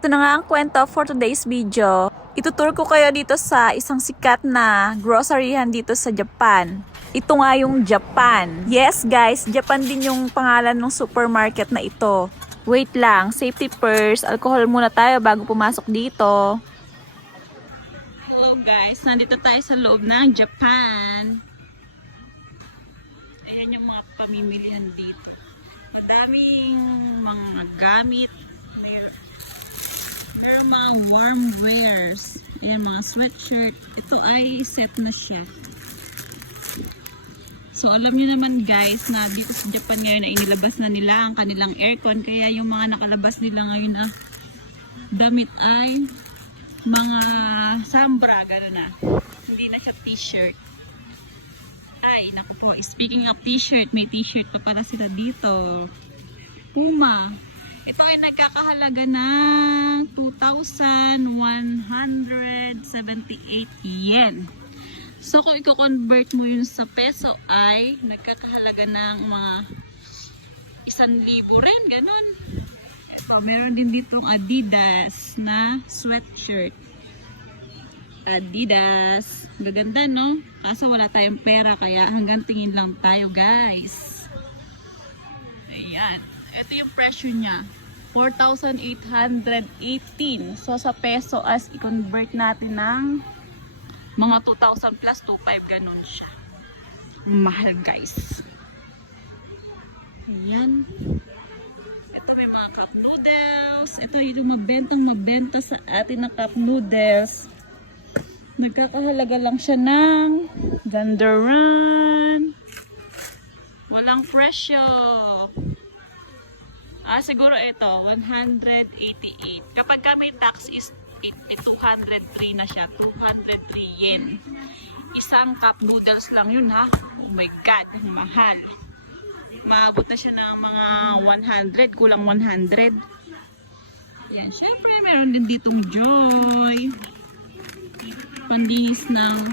Ito na nga ang kwento for today's video. Itutur ko kayo dito sa isang sikat na groceryhan dito sa Japan. Ito nga yung Japan. Yes guys, Japan din yung pangalan ng supermarket na ito. Wait lang, safety first. Alcohol muna tayo bago pumasok dito. Hello guys, nandito tayo sa loob ng Japan. Ayan yung mga pamimilihan dito. Madaming mga gamit. Meron mga warm wears. Ayan, mga sweatshirt. Ito ay set na siya. So, alam niyo naman guys na dito sa Japan ngayon ay inilabas na nila ang kanilang aircon. Kaya yung mga nakalabas nila ngayon na damit ay mga sambra, gano'n na. Hindi na siya t-shirt. Ay, naku po. Speaking of t-shirt, may t-shirt pa para sila dito. Puma. Ito ay nagkakahalaga ng 2,178 yen. So, kung i-convert mo yun sa peso ay nagkakahalaga ng mga 1,000 rin, ganun. Ito, meron din ditong Adidas na sweatshirt. Adidas. Gaganda, no? Kaso wala tayong pera, kaya hanggang tingin lang tayo, guys. Ayan. Ito yung presyo niya. 4,818. So, sa peso as i-convert natin ng mga 2,000 plus 2,500, ganun siya. Mahal, guys. Ayan. Ito may mga cup noodles. Ito yung mabenta sa atin na cup noodles. Nagkakahalaga lang siya ng gandaran. Walang presyo. Siguro ito, 188. Kapag may tax is 203 na siya. 203 yen. Isang cup noodles lang yun, ha? Oh my God, mahal. Maabot na siya ng mga 100, kulang 100. Yan, syempre meron din ditong Joy. Pandinis ng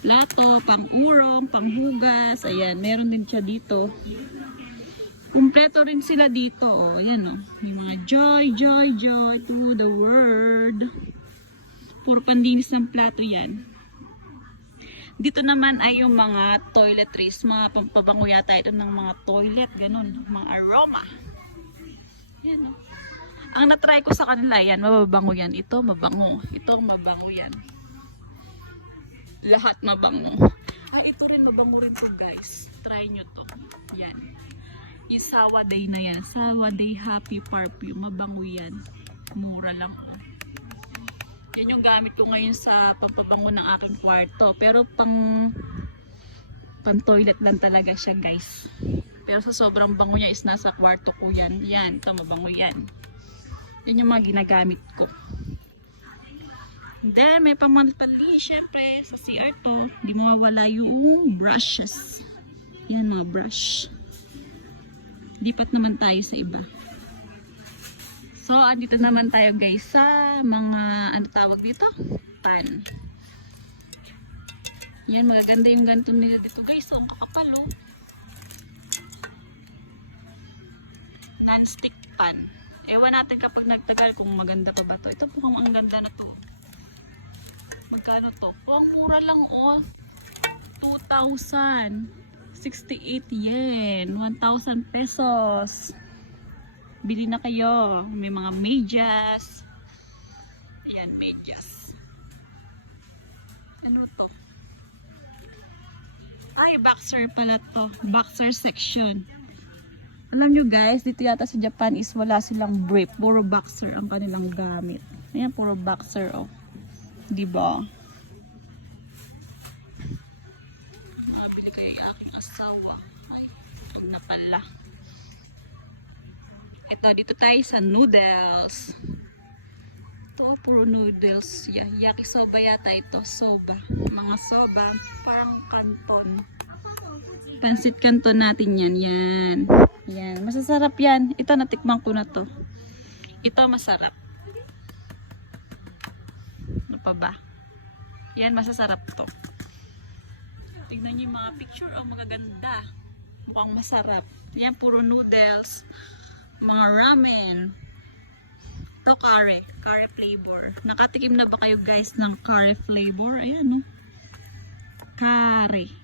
plato, pang-urong, panghugas. Ayan, meron din siya dito. Kumpleto rin sila dito. Oh, ayan oh. Yung mga joy to the world. Puro pandinis ng plato yan. Dito naman ay yung mga toiletries. Mga pampabango yata ito ng mga toilet. Ganun. Mga aroma. Ayan oh. Ang natry ko sa kanila yan, mababango yan. Ito mabango. Ito mabango yan. Lahat mabango. Ito rin mabango rin to guys. Try nyo to. Yan. Yung Sawa Day na yan. Sawa Day Happy Perfume. Mabango yan. Mura lang. Oh. Yan yung gamit ko ngayon sa pampabango ng aking kwarto. Pero pang toilet lang talaga siya guys. Pero sa sobrang bango niya is nasa kwarto ko yan. Yan. Ito mabango yan. Yan yung mga ginagamit ko. Then may pamantali. Syempre sa CR to. Hindi mawawala yung brushes. Yan mga brush. Lipat naman tayo sa iba. So, andito naman tayo guys sa mga, ano tawag dito? Pan. Yan, magaganda yung ganito nila dito guys. So, ang kakapal oh. Non-stick pan. Ewan natin kapag nagtagal kung maganda pa ba to. Ito po kung ang ganda na to. Magkano to? Oh, ang mura lang oh. 2,068 yen. 1,000 pesos. Bili na kayo. May mga medyas. Ayan, medyas. Ano to? Ay, boxer pala to. Boxer section. Alam nyo guys, dito yata sa Japan is wala silang brief. Puro boxer ang kanilang gamit. Ayan, puro boxer oh. Diba? Mabili kayo yung aking asawa. Ay, huwag na pala. Ito, dito tayo sa noodles. Ito, puro noodles. Yeah, yakisoba yata ito. Soba. Mga soba. Parang kanton. Pansit kanton natin yan. Yan. Yan. Masasarap yan. Ito, natikman ko na to. Ito, masarap. Ano pa ba? Yan, masasarap to. Tignan niyo yung mga picture. Oh, magaganda. Mukhang masarap. Yan, puro noodles. Mga ramen. Ito curry. Curry flavor. Nakatikim na ba kayo guys ng curry flavor? Ayan no. Curry.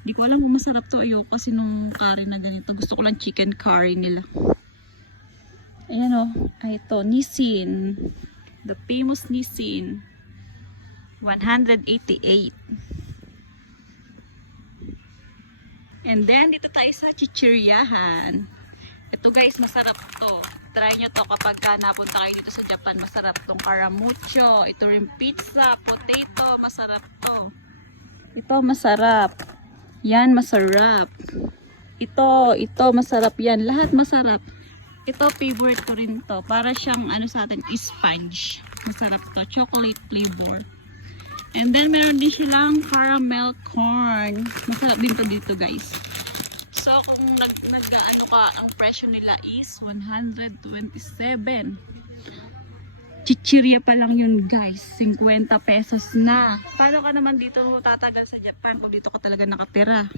Di ko alam kung masarap to. Ayoko kasi nung curry na ganito. Gusto ko lang chicken curry nila. Ayan o. Ay ito. Nissin. The famous Nissin. 188. And then, dito tayo sa chichiryahan. Ito guys, masarap to. Try nyo to kapag napunta kayo dito sa Japan. Masarap tong Karamucho. Ito rin pizza, potato. Masarap to. Ito masarap. Yan, masarap. Ito, masarap yan. Lahat masarap. Ito, favorite ko rin to. Para siyang, ano sa atin, sponge. Masarap to. Chocolate flavor. And then, meron din silang caramel corn. Masarap din to dito, guys. So, kung ano ka, ang presyo nila is 127. Chichirya pa lang yun, guys. 50 pesos na. Paano ka naman dito tatagal sa Japan kung dito ka talaga nakatira?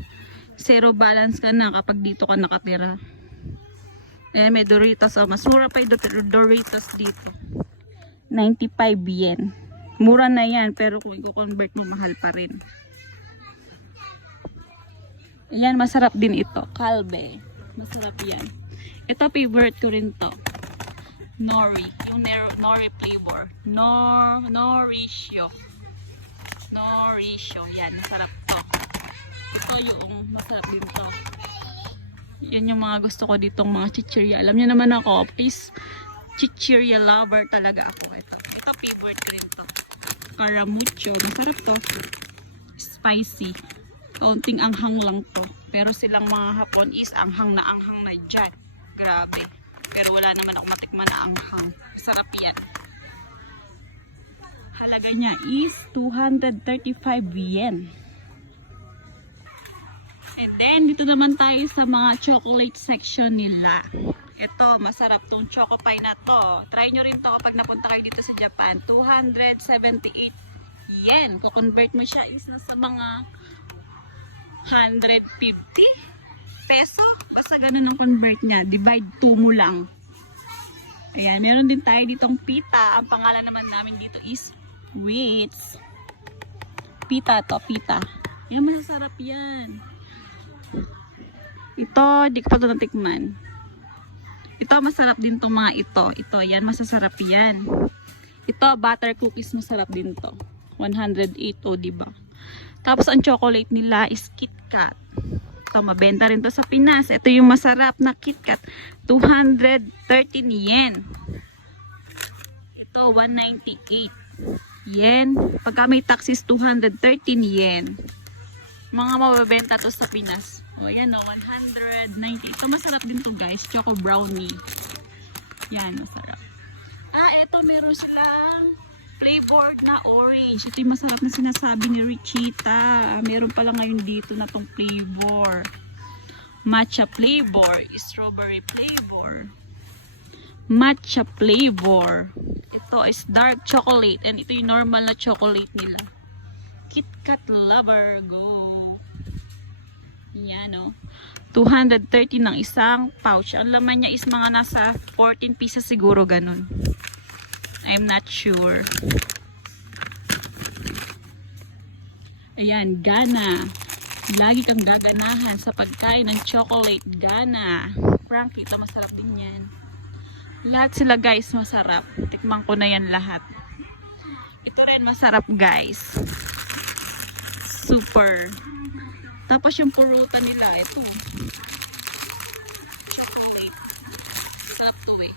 Zero balance ka na kapag dito ka nakatira. Eh, may Doritos. Oh, mas mura pa yung Doritos dito. 95 yen. Mura na yan, pero kung i-convert mo, mahal pa rin. Ayan, masarap din ito. Kalbe. Masarap yan. Ito, favorite ko rin to. Nori. Yung nori flavor. Norisho. Norisho. Yan, masarap to. Ito yung masarap din to. Yan yung mga gusto ko ditong mga chichirya. Alam niyo naman ako, please, chichirya lover talaga ako. Ito favorite ko rin to. Karamucho. Masarap to. Spicy. Kaunting anghang lang to. Pero silang mga Hapon is anghang na dyan. Grabe. Pero wala naman ako matikman na anghang. Sarap yan. Halaga niya is 235 yen. And then, dito naman tayo sa mga chocolate section nila. Ito, masarap tong choco pie na to. Try nyo rin to kapag napunta kayo dito sa Japan. 278 yen. Kung-convert mo siya is nasa mga 150 peso. Basta ganun ang convert niya. Divide 2 mo lang. Ayan, meron din tayo ditong pita. Ang pangalan naman namin dito is Wheats. Pita to, pita. Ayan, masasarap yan. Ito, di ko pa ito natikman. Ito, masarap din itong mga ito. Ito, yan, masasarap yan. Ito, butter cookies, masarap din to. 108, o diba? Tapos, ang chocolate nila is KitKat. Ito, mabenta rin to sa Pinas. Ito yung masarap na KitKat. 213 yen. Ito, 198 yen. Pagka may tax is 213 yen. Mga mababenta to sa Pinas. O, yan o, 190. Ito, masarap din to guys. Choco brownie. Yan, masarap. Ah, ito, meron silang flavored na orange. Ito yung masarap na sinasabi ni Richita. Meron pala ngayon dito na tong flavor. Matcha flavor. Strawberry flavor. Matcha flavor. Ito is dark chocolate. And ito yung normal na chocolate nila. KitKat lover. Go. Yan o. 230 ng isang pouch. Ang laman niya is mga nasa 14 pieces siguro ganun. I'm not sure. Ayan, Gana. Lagi kang gaganahan sa pagkain ng chocolate. Gana. Frankie, ito masarap din yan. Lahat sila guys masarap. Tikman ko na yan lahat. Ito rin masarap guys. Super. Tapos yung purutan nila, ito. Chocolate. Sarap to eh.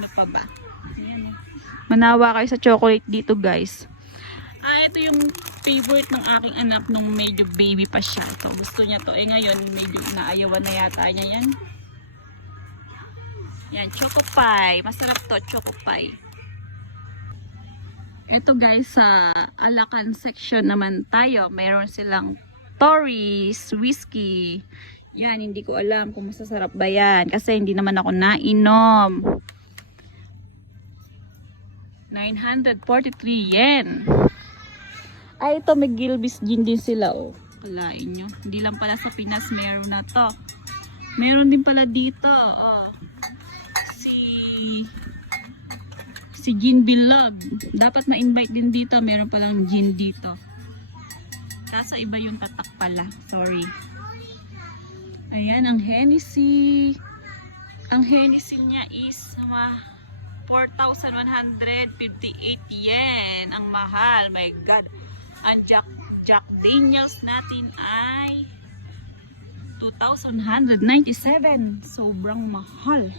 Ano pa ba? Ayan, manawa kayo sa chocolate dito guys. Ah, ito yung favorite ng aking anak nung medyo baby pa siya. Ito, gusto niya to. Eh ngayon, medyo naayawan na yata niya yan. Yan, choco pie. Masarap to, choco pie. Ito guys, sa Alakan section naman tayo. Mayroon silang Tories, whiskey. Yan, hindi ko alam kung masasarap ba yan. Kasi hindi naman ako nainom. 943 yen. Ay, ito may Gilbis gin din sila. Oh. Palain nyo. Hindi lang pala sa Pinas meron na to. Meron din pala dito. Oh. Si Si Jean Bilog. Dapat ma-invite din dito. Meron palang Jean dito. Kaso iba yung tatak pala. Sorry. Ayan, ang Hennessy. Ang Hennessy niya is 4,158 yen. Ang mahal. My God. Ang Jack Daniels natin ay 2,197. Sobrang mahal.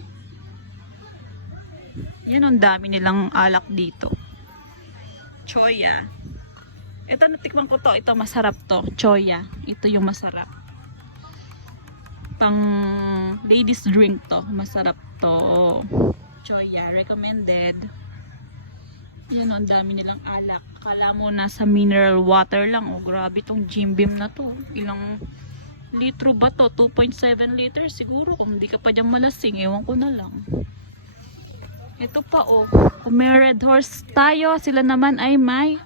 Yan, ang dami nilang alak dito. Choya. Ito, natikman ko to. Ito, masarap to. Choya. Ito yung masarap. Pang ladies drink to. Masarap to. Choya. Recommended. Yan, ang dami nilang alak. Akala mo nasa mineral water lang. Oh, grabe tong Jim Beam na to. Ilang litro ba to? 2.7 liters siguro. Kung hindi ka pa dyan malasing, ewan ko na lang. Ito pa oh. Kung may red horse tayo, sila naman ay may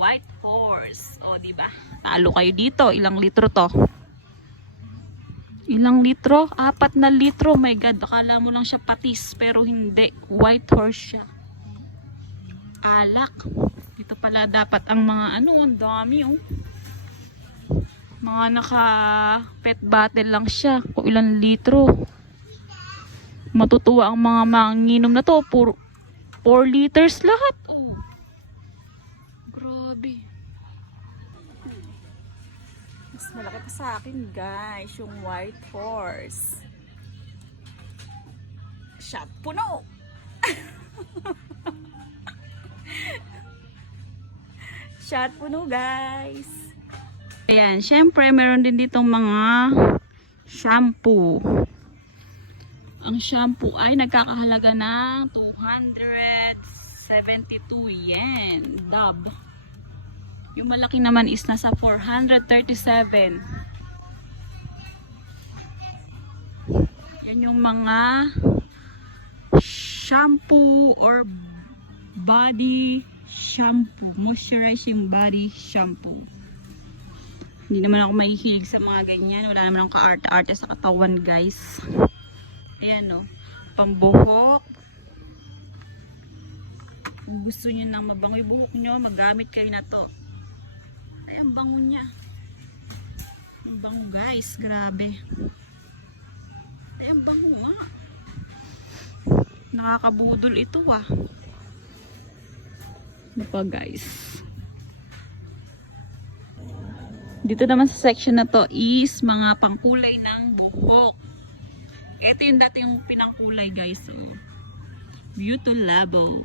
white horse. O, diba? Talo kayo dito. Ilang litro to? Ilang litro? 4 na litro. My God, akala mo lang siya patis. Pero hindi. White horse siya. Alak. Ito pala dapat ang mga ano. Ang dami oh. Mga naka pet bottle lang siya. Kung ilang litro. Matutuwa ang mga manginom na to. 4 liters lahat. Oh. Grabe. Mas malaki pa sa akin guys. Yung white horse. Shot puno. Shot puno guys. Ayan. Syempre meron din ditong mga shampoo. Ang shampoo ay nagkakahalaga ng 272 yen. Dove. Yung malaki naman is nasa 437. Yun yung mga shampoo or body shampoo. Moisturizing body shampoo. Hindi naman ako mahihilig sa mga ganyan. Wala naman akong ka-arte-arte sa katawan guys. Ayan o. Pambuhok. Kung gusto nyo ng mabango yung buhok nyo, magamit kayo na to. Ay, ang bango niya. Ang bango guys. Grabe. Ay, ang bango nga. Nakakabudol ito ah. Ano pa guys? Dito naman sa section na to is mga pangkulay ng buhok. Ito yung dati yung pinangkulay guys. So, Beauty Labo.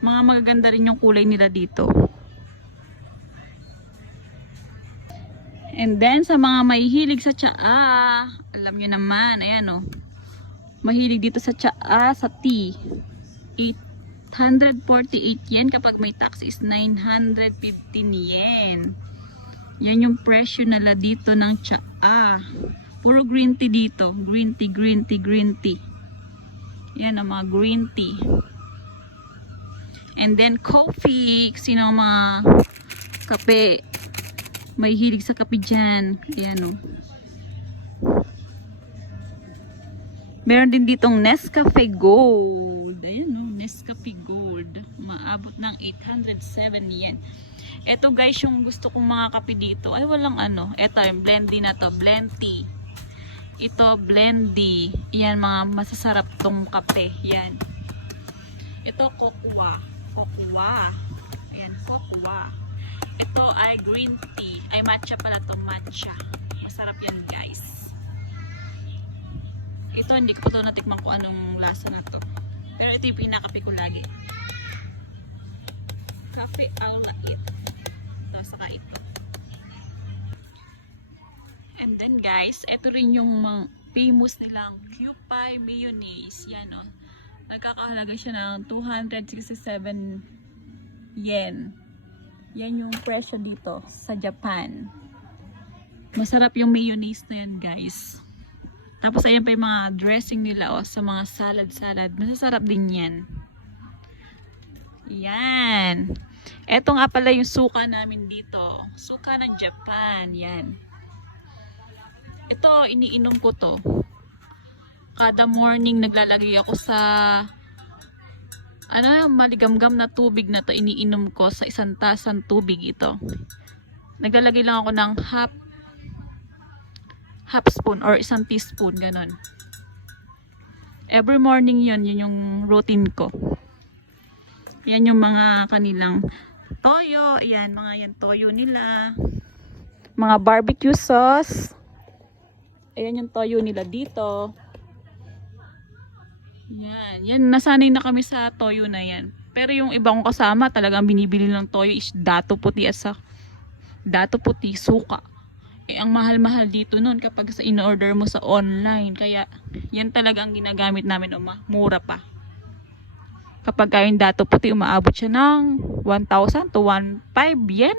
Mga magaganda rin yung kulay nila dito. And then sa mga mahihilig sa tsaa, alam nyo naman, ayan o. Mahilig dito sa tsaa, sa tea. 848 yen. Kapag may tax is 915 yen. Yan yung presyo nila dito ng tsaa. Puro green tea dito. Green tea, green tea, green tea. Yan ang mga green tea. And then coffee. Sino ang mga kape? May hilig sa kape dyan. Yan o. Meron din ditong Nescafe Gold. Ayan o. Nescafe Gold. Maabot ng 807 yen. Ito guys yung gusto kong mga kape dito. Ay walang ano. Ito yung blendy na to. Blend tea. Ito, blendy. Yan, mga masasarap tong kape. Yan. Ito, cocoa. Cocoa. Ayan, cocoa. Ito ay green tea. Ay, matcha pala to, matcha. Masarap yan, guys. Ito, hindi ko pa ito natikman kung anong lasa na to. Pero ito yung pinakape ko lagi. Cafe Aula It. Ito, saka ito. And then guys, ito rin yung famous nilang Kewpie mayonnaise. Yan o. Nagkakahalaga siya ng 267 yen. Yan yung presyo dito sa Japan. Masarap yung mayonnaise na yan guys. Tapos ayan pa yung mga dressing nila o sa mga salad-salad. Masasarap din yan. Yan. Ito nga pala yung suka namin dito. Suka ng Japan. Yan. Ito, iniinom ko to. Kada morning naglalagay ako sa maligamgam na tubig na to, iniinom ko sa isang tasang tubig ito. Naglalagay lang ako ng half spoon or isang teaspoon, ganon. Every morning yun yung routine ko. Yan yung mga kanilang toyo. Ayan, mga yan toyo nila. Mga barbecue sauce. Ayan yung toyo nila dito. Yan, nasanay na kami sa toyo na yan. Pero yung iba kong kasama, talagang binibili ng toyo is dato puti at dato puti, suka. Ang mahal-mahal dito nun kapag sa in-order mo sa online. Kaya, yan talaga ang ginagamit namin, mura pa. Kapag yung dato puti, umaabot siya ng 1,000 to 1,500 yen.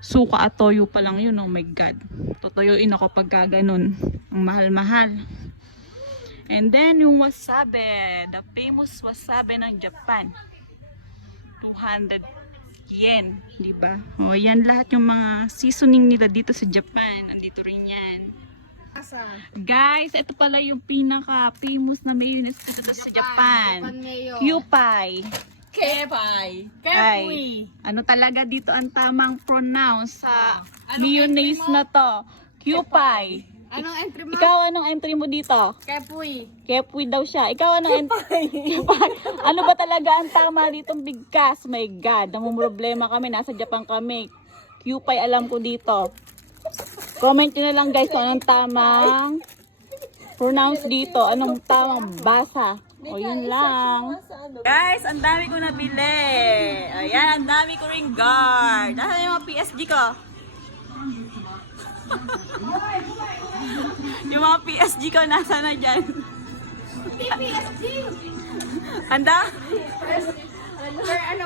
Suka at toyo pa lang yun, oh my god. Tutuyuin ako pagka ganun. Ang mahal-mahal. And then, yung wasabi. The famous wasabi ng Japan. 200 yen. Diba? O, yan lahat yung mga seasoning nila dito sa Japan. Andito rin yan. Guys, ito pala yung pinaka-famous na mayonnaise dito sa Japan. Kewpie. Ay, ano talaga dito ang tamang pronounce sa mayonnaise na to? Kewpie. Anong entry mo? Ikaw, anong entry mo dito? Kepoy. Kepoy daw siya. Ikaw, anong entry? Ano ba talaga ang tama ditong bigkas? My God, namumroblema kami. Nasa Japan kami. Kewpie alam ko dito. Comment nyo na lang guys kung anong tamang pronounce dito. Anong tamang basa. O yun lang. Guys, ang dami ko nabili. Ayan, ang dami ko ring guard. Nasaan yung mga PSG ko? Yung mga PSG ko, nasa na dyan? PSG!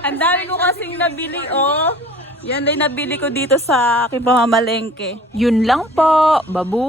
Ang dami ko kasing nabili, oh. Yan din nabili ko dito sa aking pamamalengke. Yun lang po. Babu!